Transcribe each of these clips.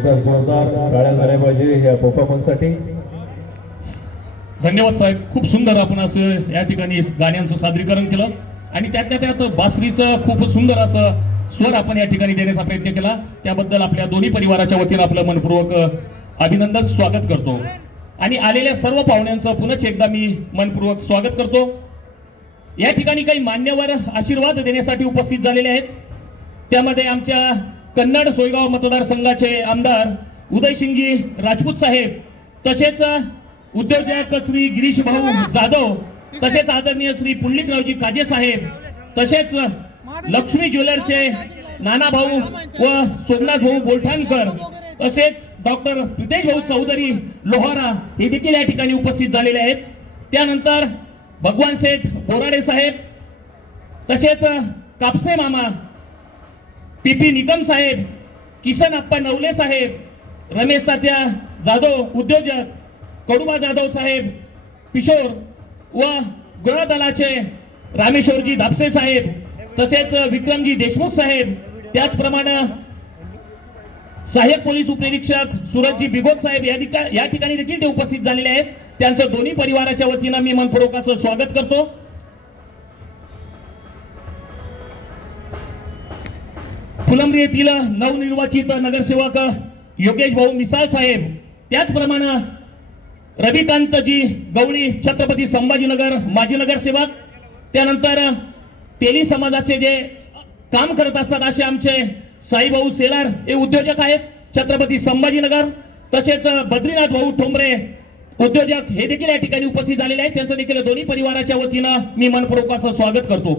एकदा जोरदार टाळ्या झाल्या पाहिजे या परफॉर्मन्ससाठी. धन्यवाद साहेब, खूप सुंदर आपण असं या ठिकाणी गाण्यांचं सादरीकरण केलं आणि त्यातल्या त्यात बासरीचं खूप सुंदर असं स्वर आपण या ठिकाणी देण्याचा प्रयत्न केला. त्याबद्दल आपल्या दोन्ही परिवाराच्या वतीनं आपलं मनपूर्वक अभिनंदन स्वागत करतो आणि आलेल्या सर्व पाहुण्यांचं पुनश्च एकदा मी मनपूर्वक स्वागत करतो. या ठिकाणी काही मान्यवर आशीर्वाद देण्यासाठी उपस्थित झालेले आहेत. त्यामध्ये आमच्या कन्नड सोयगाव मतदारसंघाचे आमदार उदयसिंगजी राजपूत साहेब, तसेच उद्योजक श्री गिरीश भाऊ जाधव, तसेच आदरणीय श्री पुंडलिकरावजी काजे साहेब, तसेच लक्ष्मी ज्वेलरचे नाना भाऊ व सोमनाथ भाऊ बोलठाणकर, तसेच डॉक्टर प्रितेश भाऊ चौधरी लोहारा हे देखील या ठिकाणी उपस्थित झालेले आहेत. त्यानंतर भगवान सेठ बोराडे साहेब, तसेच कापसे मामा, पीपी निकम साहेब, किसन अप्पा नवले साहेब, रमेश तात्या जाधव उद्योजक, कडुबा जाधव साहेब किशोर व गृह दलाचे रामेश्वरजी धापसे साहेब, तसेच विक्रमजी देशमुख साहेब, त्याचप्रमाणे सहाय्यक पोलीस उपनिरीक्षक सूरजजी बिगोत साहेब या ठिकाणी देखील ते उपस्थित झालेले आहेत. त्यांचं दोन्ही परिवाराच्या वतीनं मी मनपूर्वक असं स्वागत करतो. फुलंब्री येथील नवनिर्वाचित नगरसेवक योगेश भाऊ मिसाळ साहेब, त्याचप्रमाणे रविकांतजी गवळी छत्रपती संभाजीनगर माजी नगरसेवक, त्यानंतर तेली समाजाचे जे काम करत असतात असे आमचे साईभाऊ सेलार हे उद्योजक आहेत छत्रपती संभाजीनगर, तसेच बद्रीनाथ भाऊ ठोंबरे उद्योजक हे देखील या ठिकाणी उपस्थित झालेले आहेत. त्यांचं देखील दोन्ही परिवाराच्या वतीनं मी मनपूर्वक असं स्वागत करतो.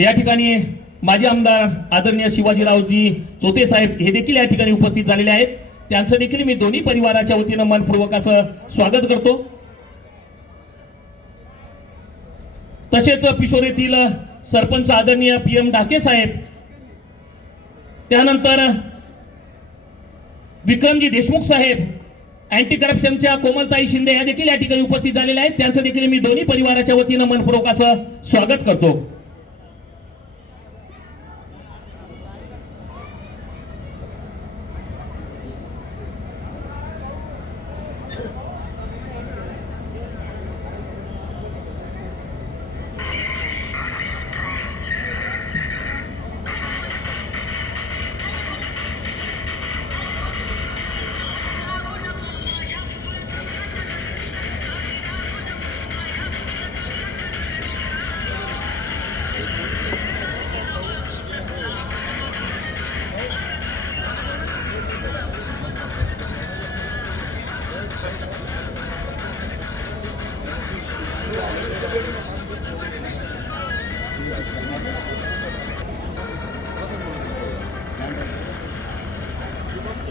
या ठिकाणी माजी आमदार आदरणीय शिवाजीरावजी चोते साहेब हे देखील या ठिकाणी उपस्थित झालेले आहेत. त्यांचं देखील मी दोन्ही परिवाराच्या वतीनं मनपूर्वक असं स्वागत करतो. तसेच पिशोर येथील सरपंच आदरणीय PM ढाके साहेब, त्यानंतर विक्रमजी देशमुख साहेब, अँटी करप्शनच्या कोमलताई शिंदे या देखील या ठिकाणी उपस्थित झालेल्या आहेत. त्यांचं देखील मी दोन्ही परिवाराच्या वतीनं मनपूर्वक असं स्वागत करतो.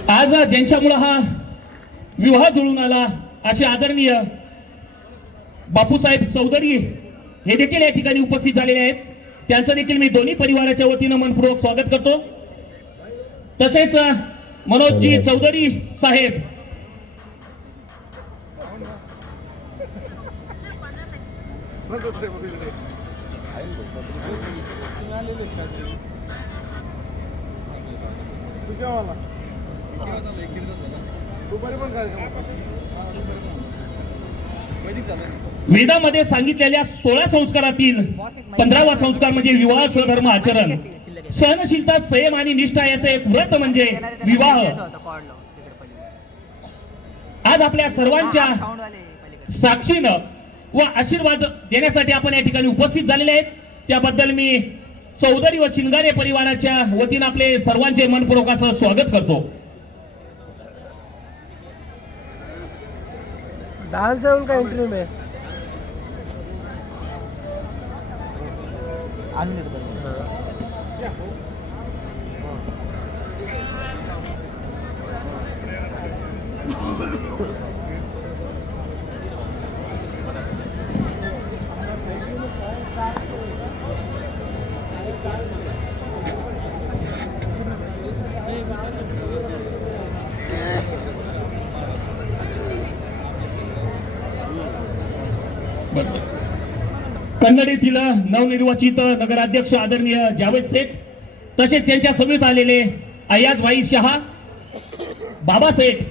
आज ज्यांच्यामुळे हा विवाह जुळून आला असे आदरणीय बापूसाहेब चौधरी हे देखील या ठिकाणी उपस्थित झालेले आहेत. त्यांचं देखील मी दोन्ही परिवाराच्या वतीनं मनपूर्वक स्वागत करतो. तसेच मनोजजी चौधरी साहेब वेदामध्ये सांगितलेल्या 16 संस्कारातील 15वा संस्कार म्हणजे विवाह स्वधर्म आचरण. सहनशीलता, संयम आणि निष्ठा याचं एक व्रत म्हणजे विवाह. आज आपल्या सर्वांच्या साक्षीनं व आशीर्वाद देण्यासाठी आपण या ठिकाणी उपस्थित झालेले आहेत. त्याबद्दल मी चौधरी व शिंगारे परिवाराच्या वतीनं आपले सर्वांचे मनपूर्वक असं स्वागत करतो. डांस है उनका एंट्री में आने दे तो कन्नड येथील नवनिर्वाचित नगराध्यक्ष आदरणीय जावेद शेख तसेच त्यांच्या समेत आलेले अयाज भाई शहा, बाबा शेठ